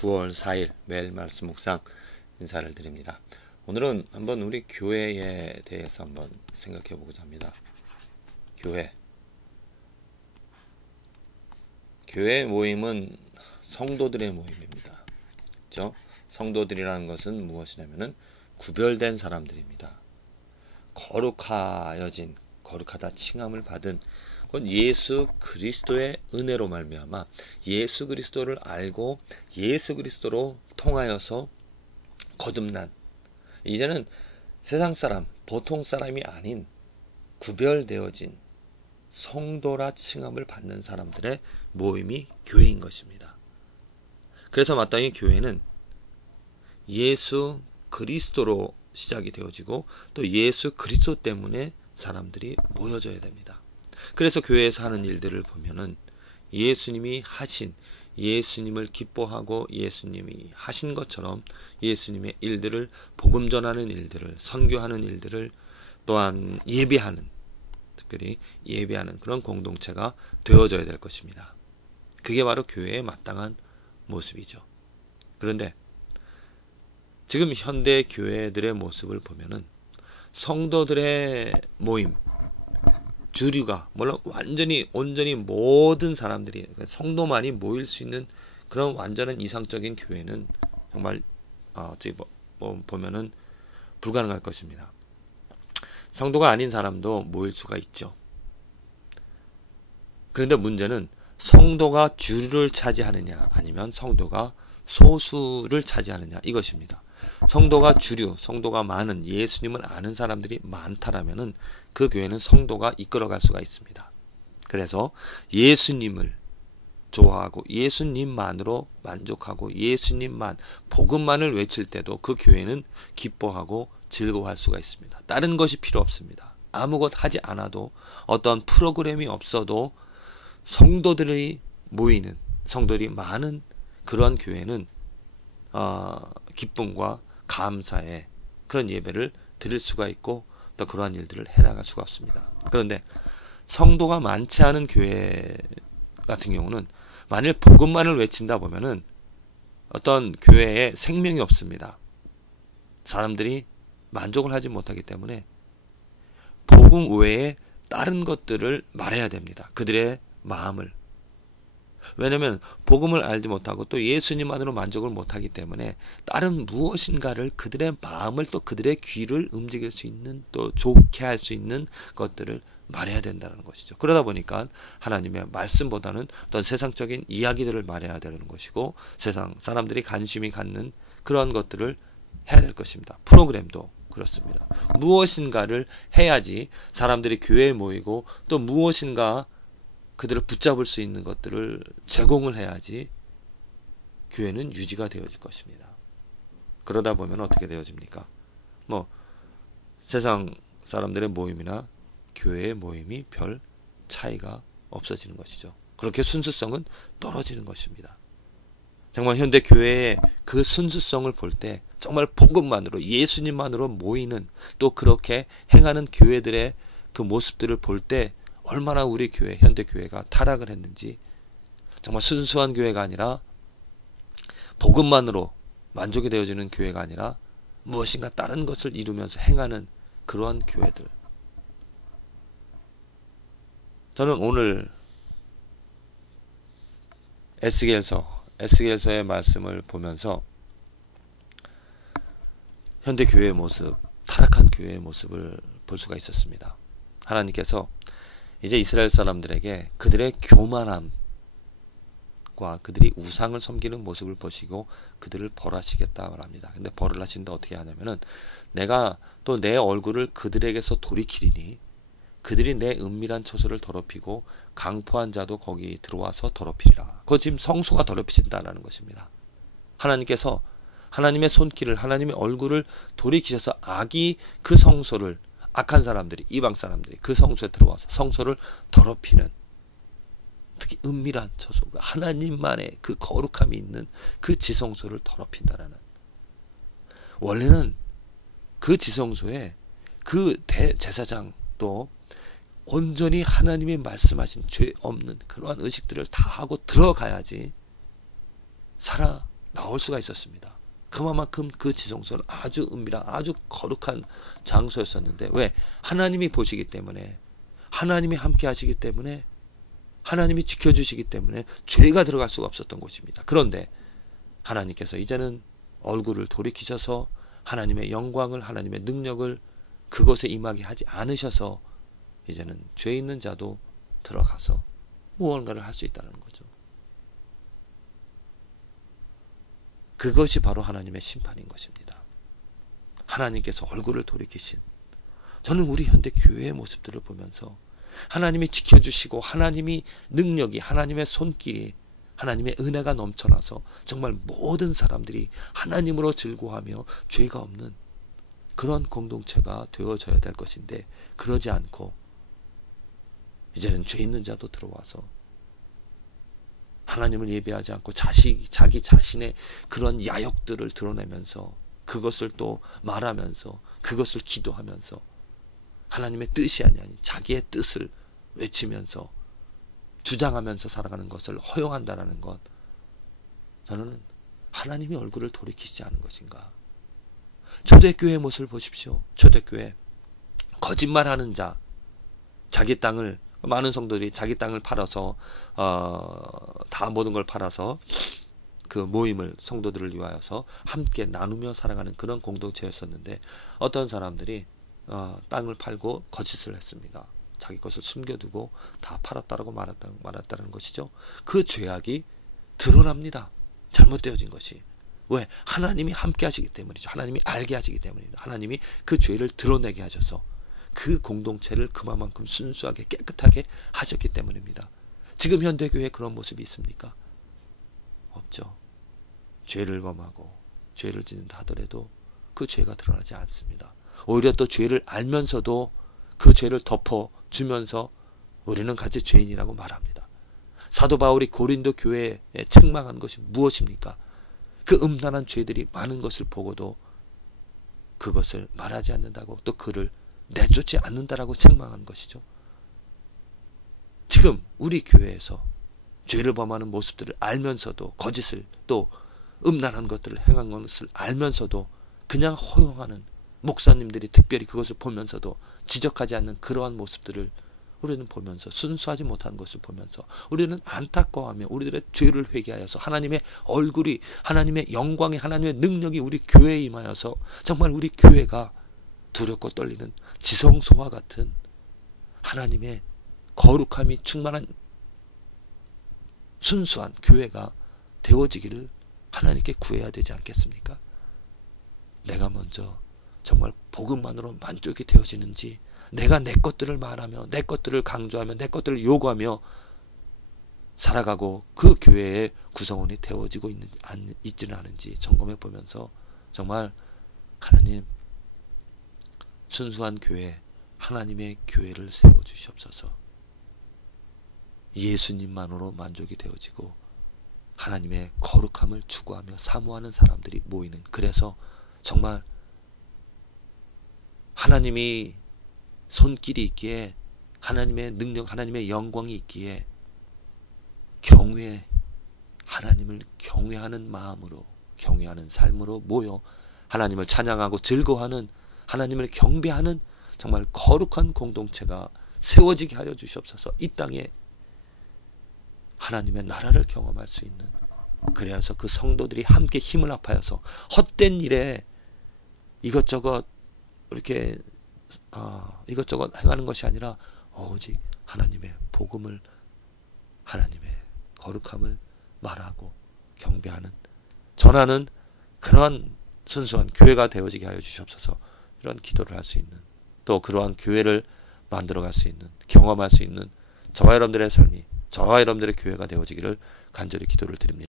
9월 4일 매일 말씀 묵상 인사를 드립니다. 오늘은 한번 우리 교회에 대해서 한번 생각해 보고자 합니다. 교회 모임은 성도들의 모임입니다. 그렇죠? 성도들이라는 것은 무엇이냐면은 구별된 사람들입니다. 거룩하다 칭함을 받은 그건 예수 그리스도의 은혜로 말미암아 예수 그리스도를 알고 예수 그리스도로 통하여서 거듭난, 이제는 세상 사람, 보통 사람이 아닌 구별되어진 성도라 칭함을 받는 사람들의 모임이 교회인 것입니다. 그래서 마땅히 교회는 예수 그리스도로 시작이 되어지고 또 예수 그리스도 때문에 사람들이 모여져야 됩니다. 그래서 교회에서 하는 일들을 보면은 예수님이 하신, 예수님을 기뻐하고 예수님이 하신 것처럼 예수님의 일들을, 복음 전하는 일들을, 선교하는 일들을, 또한 예배하는, 특별히 예배하는 그런 공동체가 되어져야 될 것입니다. 그게 바로 교회의 마땅한 모습이죠. 그런데 지금 현대 교회들의 모습을 보면은 성도들의 모임, 주류가, 물론 온전히 모든 사람들이, 성도만이 모일 수 있는 그런 완전한 이상적인 교회는 정말 어떻게 보면은 불가능할 것입니다. 성도가 아닌 사람도 모일 수가 있죠. 그런데 문제는 성도가 주류를 차지하느냐 아니면 성도가 소수를 차지하느냐, 이것입니다. 성도가 주류, 성도가 많은, 예수님을 아는 사람들이 많다라면은 그 교회는 성도가 이끌어갈 수가 있습니다. 그래서 예수님을 좋아하고 예수님만으로 만족하고 예수님만, 복음만을 외칠 때도 그 교회는 기뻐하고 즐거워할 수가 있습니다. 다른 것이 필요 없습니다. 아무것 하지 않아도, 어떤 프로그램이 없어도 성도들이 모이는, 성도들이 많은 그러한 교회는 기쁨과 감사의 그런 예배를 드릴 수가 있고 또 그러한 일들을 해나갈 수가 없습니다. 그런데 성도가 많지 않은 교회 같은 경우는 만일 복음만을 외친다 보면은 어떤 교회에 생명이 없습니다. 사람들이 만족을 하지 못하기 때문에 복음 외에 다른 것들을 말해야 됩니다. 그들의 마음을. 왜냐하면 복음을 알지 못하고 또 예수님만으로 만족을 못하기 때문에 다른 무엇인가를, 그들의 마음을, 또 그들의 귀를 움직일 수 있는, 또 좋게 할 수 있는 것들을 말해야 된다는 것이죠. 그러다 보니까 하나님의 말씀보다는 어떤 세상적인 이야기들을 말해야 되는 것이고, 세상 사람들이 관심이 갖는 그런 것들을 해야 될 것입니다. 프로그램도 그렇습니다. 무엇인가를 해야지 사람들이 교회에 모이고, 또 무엇인가 그들을 붙잡을 수 있는 것들을 제공을 해야지 교회는 유지가 되어질 것입니다. 그러다 보면 어떻게 되어집니까? 세상 사람들의 모임이나 교회의 모임이 별 차이가 없어지는 것이죠. 그렇게 순수성은 떨어지는 것입니다. 정말 현대 교회의 그 순수성을 볼 때 정말 복음만으로, 예수님만으로 모이는, 또 그렇게 행하는 교회들의 그 모습들을 볼 때 얼마나 우리 교회, 현대 교회가 타락을 했는지, 정말 순수한 교회가 아니라, 복음만으로 만족이 되어지는 교회가 아니라 무엇인가 다른 것을 이루면서 행하는 그러한 교회들. 저는 오늘 에스겔서의 말씀을 보면서 현대 교회의 모습, 타락한 교회의 모습을 볼 수가 있었습니다. 하나님께서 이제 이스라엘 사람들에게 그들의 교만함과 그들이 우상을 섬기는 모습을 보시고 그들을 벌하시겠다 말합니다. 근데 벌을 하신다 어떻게 하냐면은, 내가 또 내 얼굴을 그들에게서 돌이키리니 그들이 내 은밀한 처소를 더럽히고 강포한 자도 거기 들어와서 더럽히리라. 그거 지금 성소가 더럽히신다라는 것입니다. 하나님께서 하나님의 손길을, 하나님의 얼굴을 돌이키셔서 악이 그 성소를, 악한 사람들이, 이방 사람들이 그 성소에 들어와서 성소를 더럽히는, 특히 은밀한 처소, 하나님만의 그 거룩함이 있는 그 지성소를 더럽힌다라는. 원래는 그 지성소에 그 대제사장도 온전히 하나님이 말씀하신 죄 없는 그러한 의식들을 다 하고 들어가야지 살아 나올 수가 있었습니다. 그만큼 그 지성소는 아주 은밀한 아주 거룩한 장소였었는데 왜? 하나님이 보시기 때문에, 하나님이 함께 하시기 때문에, 하나님이 지켜주시기 때문에 죄가 들어갈 수가 없었던 곳입니다. 그런데 하나님께서 이제는 얼굴을 돌이키셔서 하나님의 영광을, 하나님의 능력을 그곳에 임하게 하지 않으셔서 이제는 죄 있는 자도 들어가서 무언가를 할 수 있다는 거죠. 그것이 바로 하나님의 심판인 것입니다. 하나님께서 얼굴을 돌이키신, 저는 우리 현대 교회의 모습들을 보면서 하나님이 지켜주시고 하나님이 능력이, 하나님의 손길이, 하나님의 은혜가 넘쳐나서 정말 모든 사람들이 하나님으로 즐거워하며 죄가 없는 그런 공동체가 되어져야 될 것인데, 그러지 않고 이제는 죄 있는 자도 들어와서 하나님을 예배하지 않고 자기 자신의 그런 야욕들을 드러내면서 그것을 또 말하면서 그것을 기도하면서 하나님의 뜻이 아닌 자기의 뜻을 외치면서 주장하면서 살아가는 것을 허용한다라는 것, 저는 하나님이 얼굴을 돌이키지 않은 것인가. 초대교회의 모습을 보십시오. 초대교회 거짓말하는 자, 자기 땅을, 많은 성도들이 자기 땅을 팔아서 다 모든 걸 팔아서 그 모임을, 성도들을 위하여서 함께 나누며 살아가는 그런 공동체였었는데, 어떤 사람들이 땅을 팔고 거짓을 했습니다. 자기 것을 숨겨두고 다 팔았다라고 말했다는 것이죠. 그 죄악이 드러납니다. 잘못되어진 것이. 왜? 하나님이 함께 하시기 때문이죠. 하나님이 알게 하시기 때문입니다. 하나님이 그 죄를 드러내게 하셔서 그 공동체를 그만큼 순수하게 깨끗하게 하셨기 때문입니다. 지금 현대교회에 그런 모습이 있습니까? 없죠. 죄를 범하고 죄를 짓는다 하더라도 그 죄가 드러나지 않습니다. 오히려 또 죄를 알면서도 그 죄를 덮어주면서 우리는 같이 죄인이라고 말합니다. 사도 바울이 고린도 교회에 책망한 것이 무엇입니까? 그 음란한 죄들이 많은 것을 보고도 그것을 말하지 않는다고, 또 그를 내쫓지 않는다라고 책망한 것이죠. 지금 우리 교회에서 죄를 범하는 모습들을 알면서도, 거짓을 또 음란한 것들을 행한 것을 알면서도 그냥 허용하는 목사님들이 특별히 그것을 보면서도 지적하지 않는 그러한 모습들을 우리는 보면서, 순수하지 못한 것을 보면서 우리는 안타까워하며 우리들의 죄를 회개하여서 하나님의 얼굴이, 하나님의 영광이, 하나님의 능력이 우리 교회에 임하여서 정말 우리 교회가 두렵고 떨리는 지성소와 같은 하나님의 거룩함이 충만한 순수한 교회가 되어지기를 하나님께 구해야 되지 않겠습니까? 내가 먼저 정말 복음만으로 만족이 되어지는지, 내가 내 것들을 말하며 내 것들을 강조하며 내 것들을 요구하며 살아가고 그 교회의 구성원이 되어지고 있지는 않은지 점검해 보면서 정말 하나님, 순수한 교회, 하나님의 교회를 세워주시옵소서. 예수님만으로 만족이 되어지고 하나님의 거룩함을 추구하며 사모하는 사람들이 모이는, 그래서 정말 하나님이 손길이 있기에, 하나님의 능력, 하나님의 영광이 있기에 하나님을 경외하는 마음으로, 경외하는 삶으로 모여 하나님을 찬양하고 즐거워하는, 하나님을 경배하는 정말 거룩한 공동체가 세워지게 하여 주시옵소서. 이 땅에 하나님의 나라를 경험할 수 있는, 그래서 그 성도들이 함께 힘을 합하여서 헛된 일에 이것저것 이렇게 이것저것 행하는 것이 아니라 오직 하나님의 복음을, 하나님의 거룩함을 말하고 경배하는, 전하는 그러한 순수한 교회가 되어지게 하여 주시옵소서. 이런 기도를 할 수 있는, 또 그러한 교회를 만들어갈 수 있는, 경험할 수 있는 저와 여러분들의 삶이, 저와 여러분들의 교회가 되어지기를 간절히 기도를 드립니다.